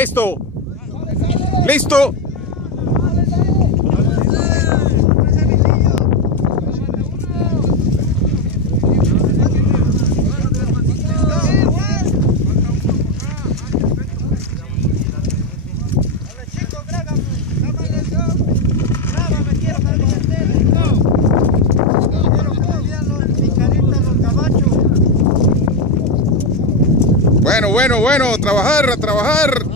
Listo. Listo. Bueno, trabajar, a trabajar.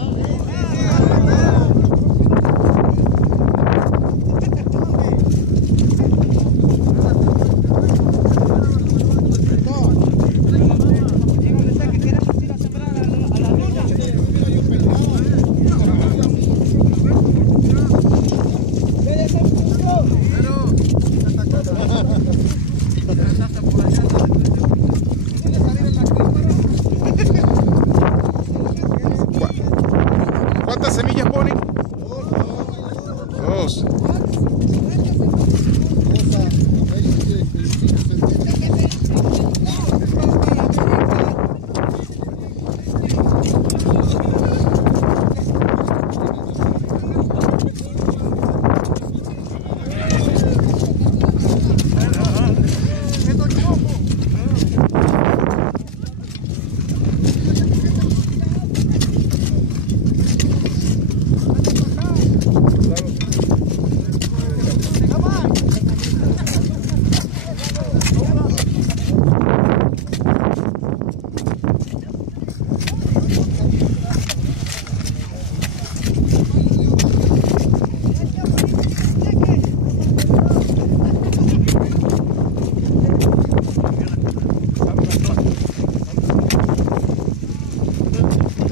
¿Cuántas semillas ponen? Dos.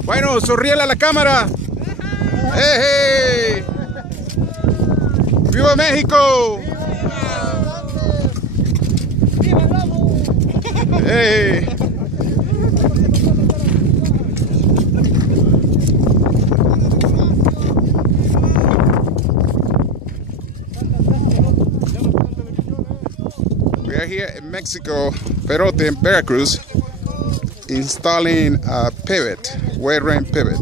Bueno, sonríele a la cámara. ¡Hey! ¡Viva México! ¡Hey! We are here in Mexico, Perote in Veracruz, installing a pivot, wet rain pivot.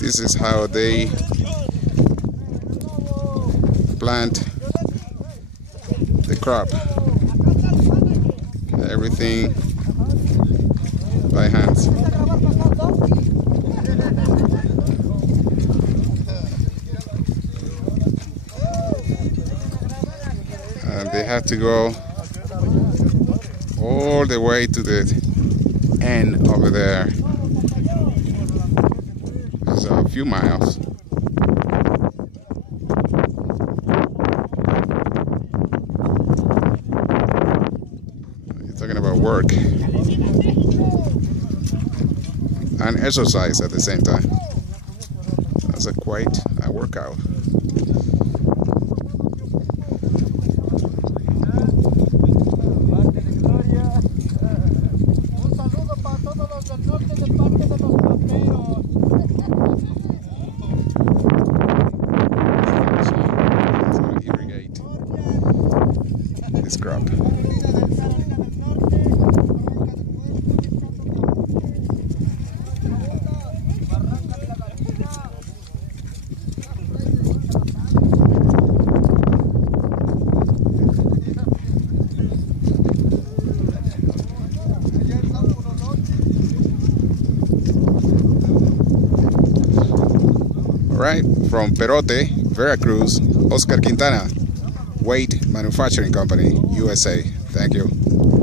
This is how they plant the crop. Everything by hands. And they have to go all the way to the end over there. It's a few miles. You're talking about work and exercise at the same time. That's quite a workout. This crop. All right, from Perote, Veracruz, Oscar Quintana, Weight Manufacturing Company, USA. Thank you.